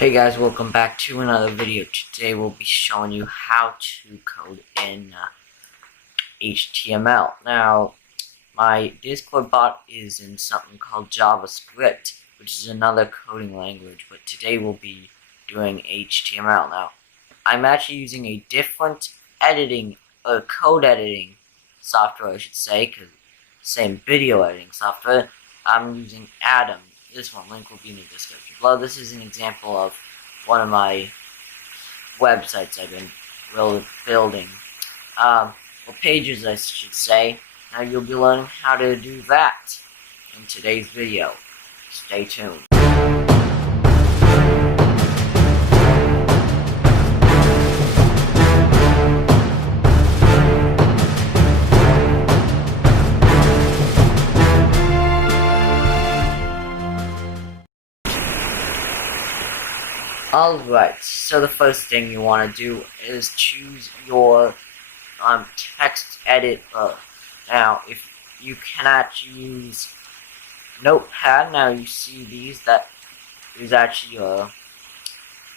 Hey guys, welcome back to another video. Today we'll be showing you how to code in HTML. Now, my Discord bot is in something called JavaScript, which is another coding language, but today we'll be doing HTML. Now, I'm actually using a different code editing software, I should say, because same video editing software. I'm using Atom. This one, link will be in the description below. This is an example of one of my websites I've been building. Or pages, I should say. Now you'll be learning how to do that in today's video. Stay tuned. Alright, so the first thing you want to do is choose your text editor. Now, if you cannot use Notepad, now you see these, that is actually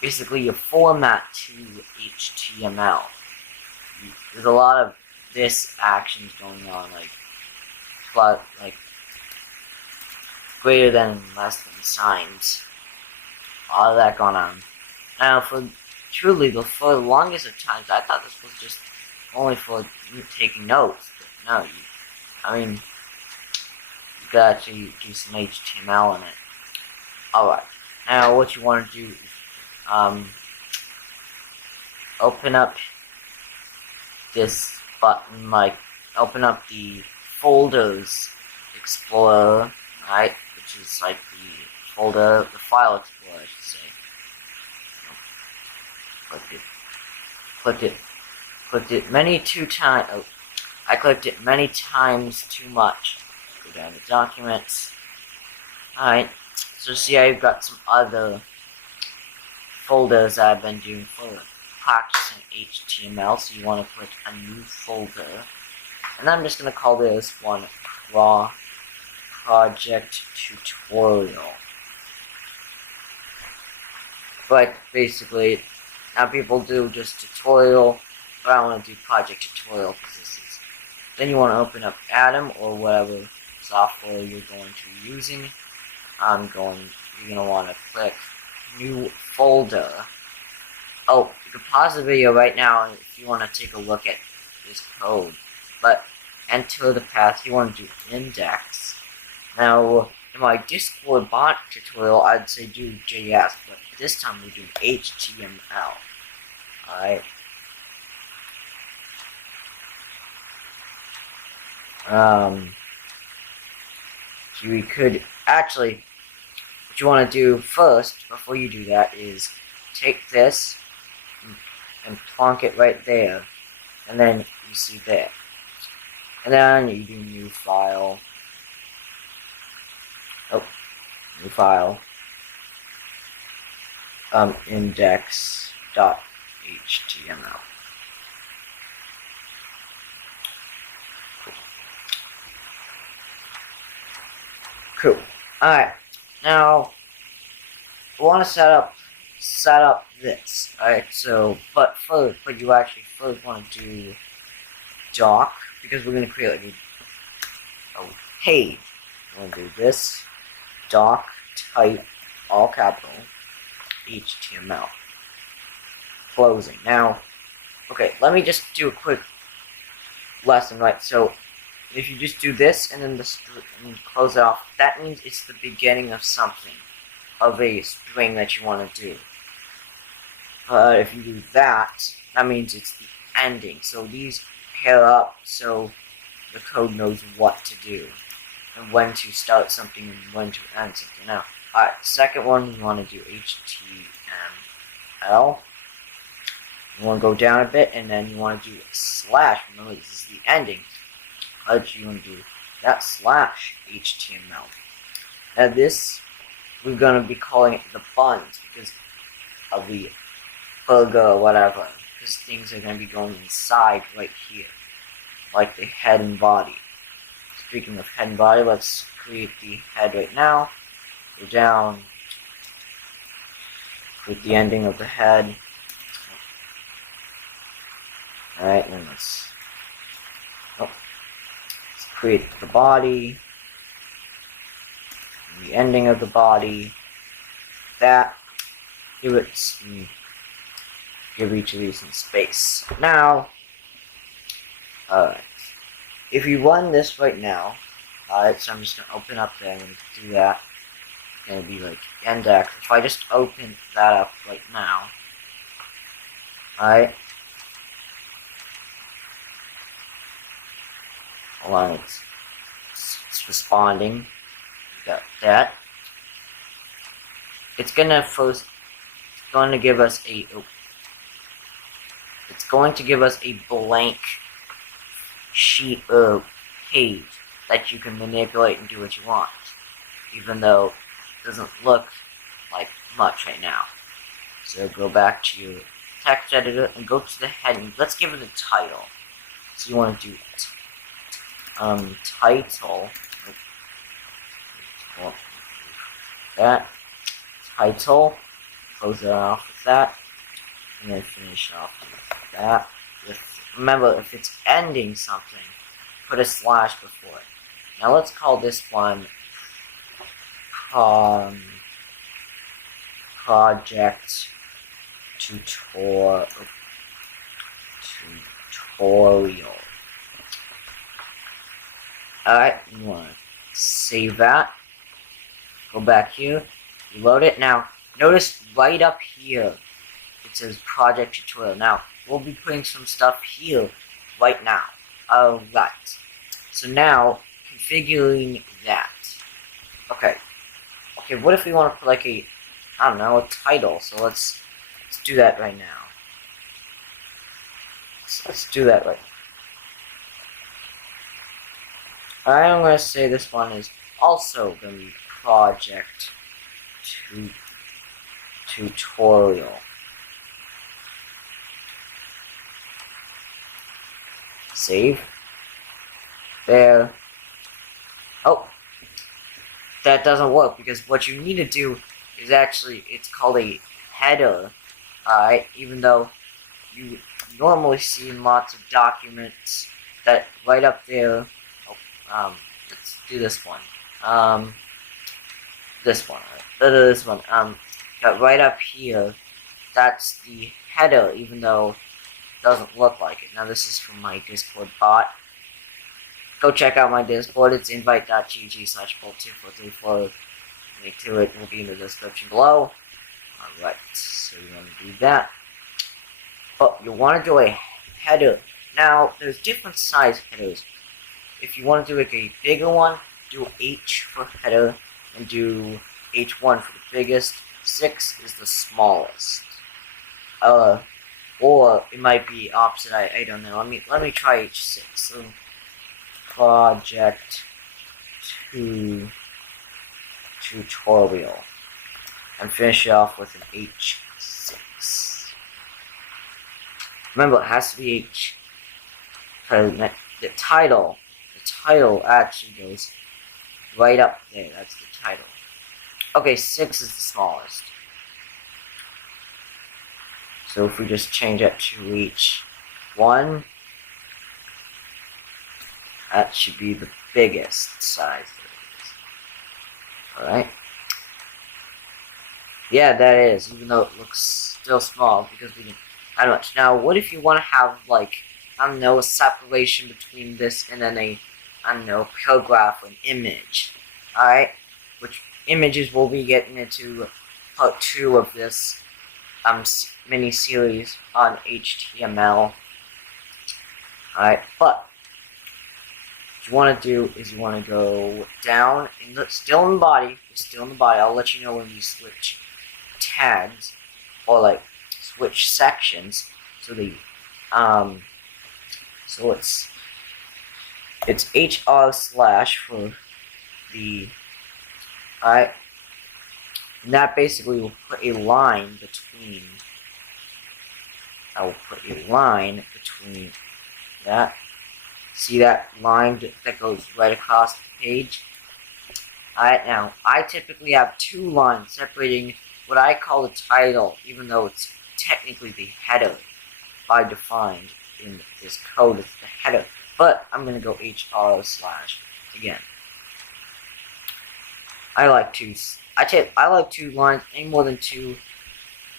basically a format to HTML. There's a lot of this actions going on, like greater than and less than signs. All of that going on. Now, for the longest of times, I thought this was just only for taking notes. But no, you could actually do some HTML in it. Alright, now what you want to do is open up this button, open up the Folders Explorer, right, which is like the file explorer, I should say. Clicked it many times. Oh, I clicked it many times too much. Go down to documents. Alright, so see, I've got some other folders that I've been doing for practicing HTML. So you want to click a new folder, and I'm just gonna call this one Project Tutorial. But basically, now people do just tutorial, but I want to do project tutorial because this is. Then you want to open up Atom or whatever software you're going to be using. You're gonna want to click new folder. Oh, you can pause the video right now if you want to take a look at this code. But enter the path you want to do index. Now, in my Discord bot tutorial, I'd say do JS, but this time we do HTML. Alright. So we could actually, what you want to do first, before you do that, is take this and plonk it right there, and then you see there. And then you do new file. New file. Index.html. Cool. Alright. Now we want to set up this. Alright, so but you actually first want to do doc, because we're gonna create like a page. We're gonna do this doc type all capital HTML. Closing. Now, okay, let me just do a quick lesson, right? So, if you just do this and then and close it off, that means it's the beginning of something, of a string that you want to do. If you do that, that means it's the ending. So these pair up so the code knows what to do and when to start something and when to end something. Now, alright, second one, you want to do HTML. You want to go down a bit, and then you want to do a slash. Remember, this is the ending. But you want to do that slash HTML. Now this, we're going to be calling it the buns because of the burger or whatever. Because things are going to be going inside right here. Like the head and body. Speaking of head and body, let's create the head right now. Go down. with the ending of the head. Alright, and let's create the body, the ending of the body, that, give each of these some space. Now, alright, if you run this right now, alright, so I'm just going to open up there, I'm going to do that, it's going to be like index. If I just open that up right now, alright, hold on, it's responding. Got that. It's going to give us a blank sheet of page that you can manipulate and do what you want, even though it doesn't look like much right now. So go back to your text editor and go to the heading. Let's give it a title. So you want to do title. That title. Close it off with that, and then finish off with that. Remember, if it's ending something, put a slash before it. Now let's call this one project tutorial. Alright, you want to save that. Go back here, reload it. Now, notice right up here, it says project tutorial. Now, we'll be putting some stuff here right now. Alright. So now, configuring that. Okay, what if we want to put like a title? So let's do that right now. Let's do that right now. Alright, I'm going to say this one is also going to be project tutorial. Save. There. Oh, that doesn't work because what you need to do is actually, it's called a header. Alright, even though you normally see in lots of documents that right up there. Let's do this one. This one. Got right up here. That's the header, even though it doesn't look like it. Now this is from my Discord bot. Go check out my Discord. It's invite.gg/bolt2434. Link to it will be in the description below. Alright, so you want to do that. But you want to do a header. Now, there's different size headers. If you want to do like a bigger one, do H for header, and do H1 for the biggest. 6 is the smallest. Or it might be opposite. I don't know. Let me try H6. So project tutorial, and finish it off with an H6. Remember, it has to be H. Because the title actually goes right up there. That's the title. Okay, 6 is the smallest. So if we just change it to H1, that should be the biggest size there is. Alright. Yeah, that is, even though it looks still small because we didn't add much. Now, what if you want to have, like, I don't know, a separation between this and then a, I don't know, paragraph or an image. Alright? Which images we'll be getting into part 2 of this mini-series on HTML. Alright, but what you want to do is you want to go down, and still in the body, I'll let you know when we switch tags, or like, switch sections, so so it's HR/ for the, alright, and that basically will put a line between, that. See that line that goes right across the page? Alright, now, I typically have 2 lines separating what I call the title, even though it's technically the header by defined in this code, it's the header. But I'm gonna go HR / again. I like two lines. Any more than two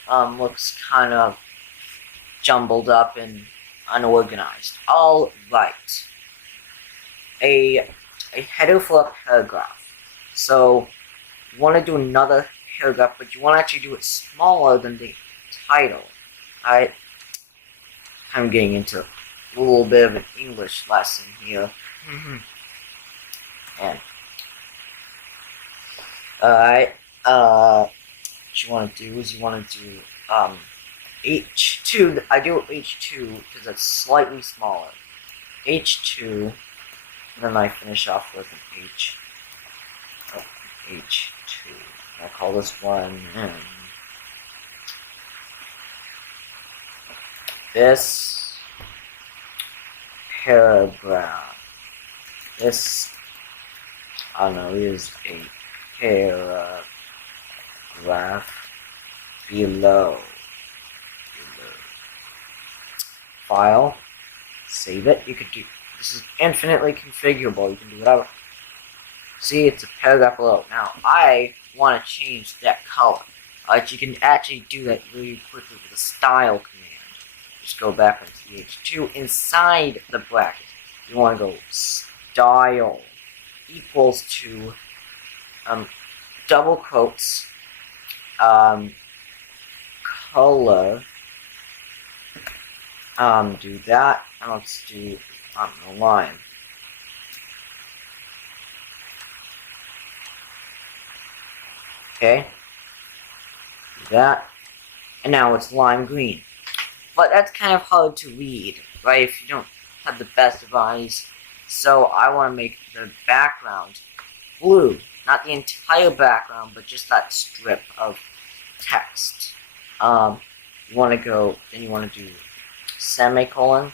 looks kind of jumbled up and unorganized. All right. A header for a paragraph. So you want to do another paragraph, but you want to actually do it smaller than the title. Alright? I'm getting into a little bit of an English lesson here. And alright, what you want to do is you want to do H2. I do H2 because it's slightly smaller. H2, and then I finish off with an H2. I'll call this one this paragraph. This, I don't know, is a paragraph below. File, save it. You could do, this is infinitely configurable. You can do whatever. See, it's a paragraph below. Now, I want to change that color. You can actually do that really quickly with the style command. Just go back into the H2 inside the bracket. You want to go style equals to double quotes color. Do that, and let's do the line. Okay, do that, and now it's lime green. But that's kind of hard to read, right? If you don't have the best of eyes. So I want to make the background blue, not the entire background, but just that strip of text. You want to go, then you want to do semicolon,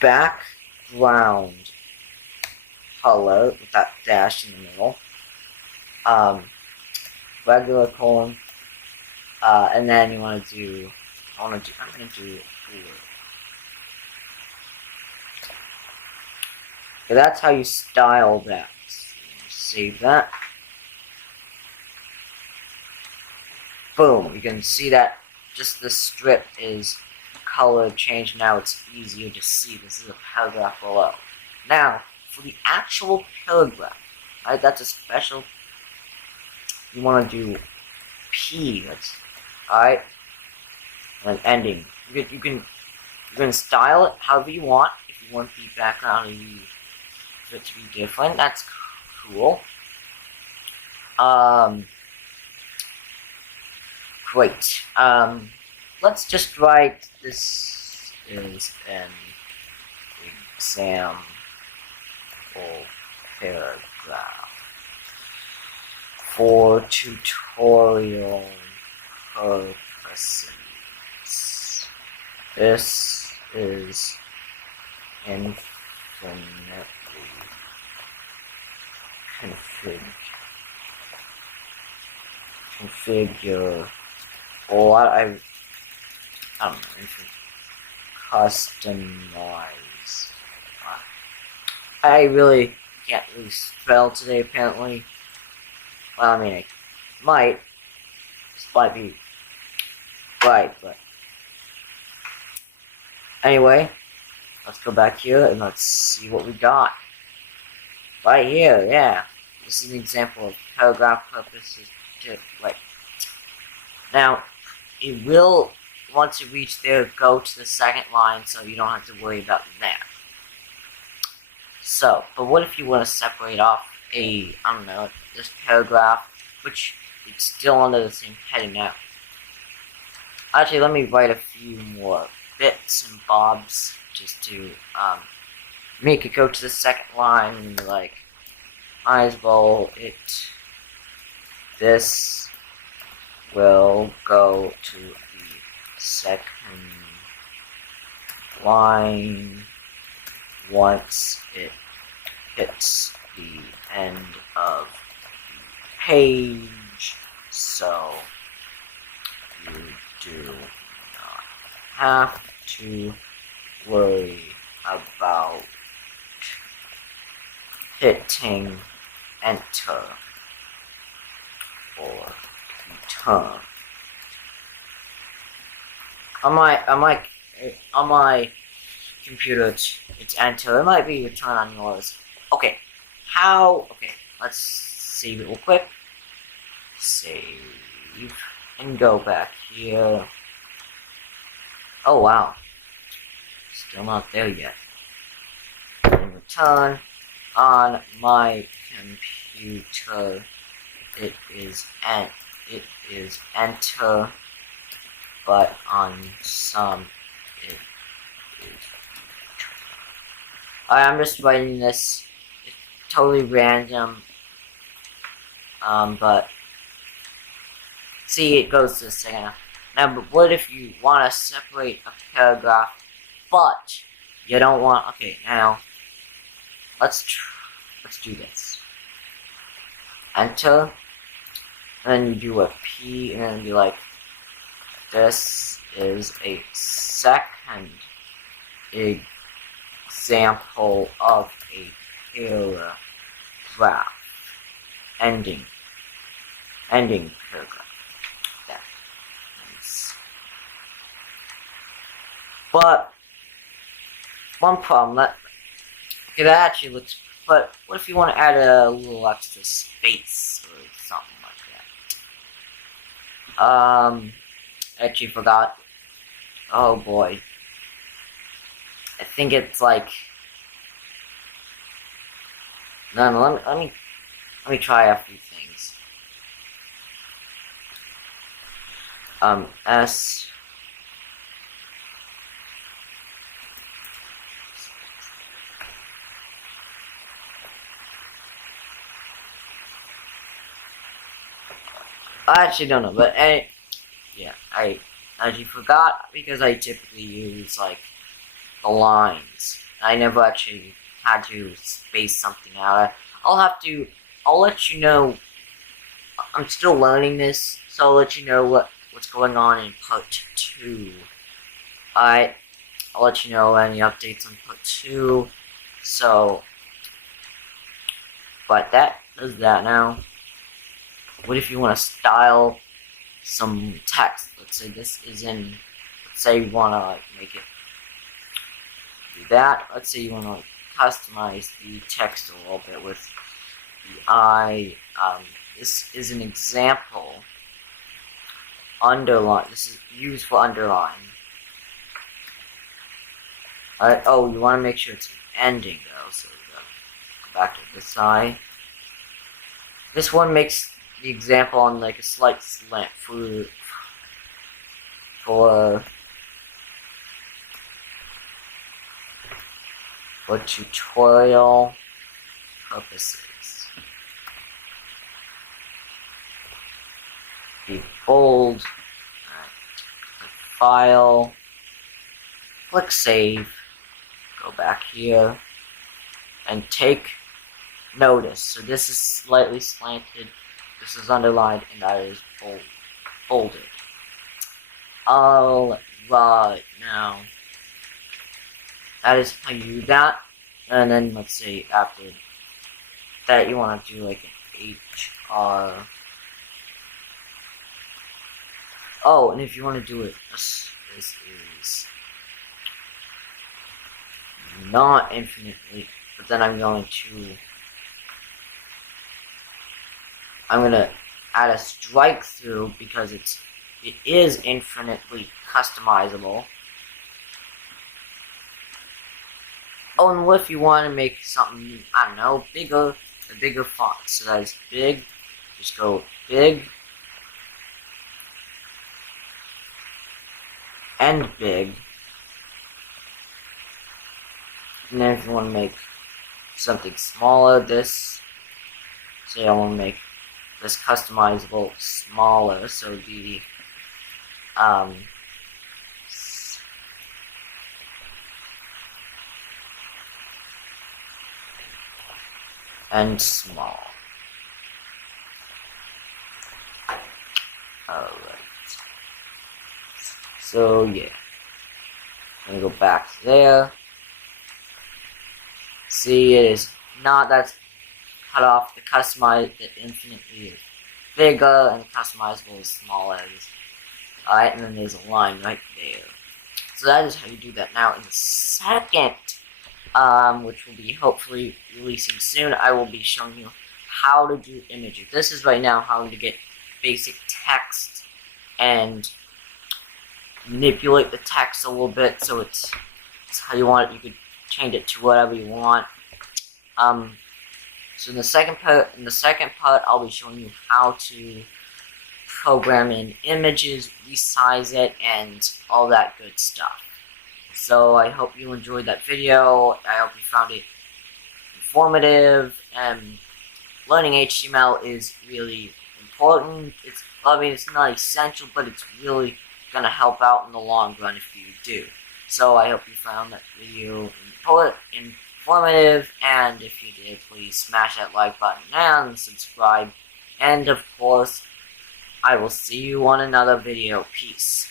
background color with that dash in the middle, regular colon, and then you want to do, I'm going to do blue. So that's how you style that. Save that. Boom, you can see that just the strip is color change. Now it's easier to see. This is a paragraph below. Now, for the actual paragraph, right, that's a special, you want to do P, that's, alright, and then ending. You can style it however you want. If you want the background of it to be different, that's cool. Great. Let's just write, this is an example paragraph for tutorial purposes. This is infinitely configure, or I don't know, customize. I really can't really spell today, apparently. Well, I mean, I might. This might be right, but anyway, let's go back here and let's see what we got. Right here, yeah. This is an example of paragraph purposes too. Right. Now, you will, once you reach there, go to the second line so you don't have to worry about that. So, but what if you want to separate off I don't know, this paragraph, which it's still under the same heading now. Actually, let me write a few more bits and bobs just to make it go to the second line and be like, might as well this will go to the second line once it hits the end of the page, so you do not have to worry about hitting enter or return. On my computer, it's enter. It might be return on yours. Okay, okay, let's save it real quick. Save and go back here. Oh wow, still not there yet. And return on my computer. It is enter, but on some it is. I'm just writing this. It's totally random. But see, it goes to the second. Now, but what if you want to separate a paragraph, but you don't want? Okay, now let's do this. Enter, and then you do a P, and then be like, this is a second example of a paragraph. Ending paragraph. That. Nice. But one problem that actually looks. But what if you want to add a little extra space or something like that? Actually forgot. Oh boy. I think it's like. No, let me try a few things. S. I actually don't know, but yeah, I actually forgot because I typically use like the lines. I never actually had to space something out. I'll let you know. I'm still learning this, so I'll let you know what's going on in part 2. I'll let you know any updates on part 2. So, but that does that now. What if you want to style some text? Let's say this is in. Let's say you want to like make it do that. Let's say you want to like, customize the text a little bit with the this is an example. Underline. This is used for underline. Oh, you want to make sure it's an ending though. So go back to this side. This one makes the example on like a slight slant for tutorial purposes. Be bold. Click file. Click save. Go back here and take notice. So this is slightly slanted. This is underlined, and that is bolded. Alright, now that is how you do that. And then let's say after that you want to do like an HR. Oh, and if you want to do it, this is not infinitely, but then I'm gonna add a strike through because it is infinitely customizable. Oh, and what if you want to make something, I don't know, bigger, a bigger font. So that is big. Just go big and big. And then if you want to make something smaller, say I want to make this customizable smaller, so the and small. Alright. So yeah. I'm gonna go back to there. See, it is not that cut off. The customize the infinitely is bigger and customizable is smaller. Alright, and then there's a line right there. So that is how you do that. Now in the second, which will be hopefully releasing soon, I will be showing you how to do images. This is right now how to get basic text and manipulate the text a little bit so it's how you want it. You could change it to whatever you want. So in the second part, I'll be showing you how to program in images, resize it, and all that good stuff. So I hope you enjoyed that video. I hope you found it informative. And learning HTML is really important. It's not essential, but it's really gonna help out in the long run if you do. So I hope you found that video informative, and if you did, please smash that like button and subscribe. And of course, I will see you on another video. Peace.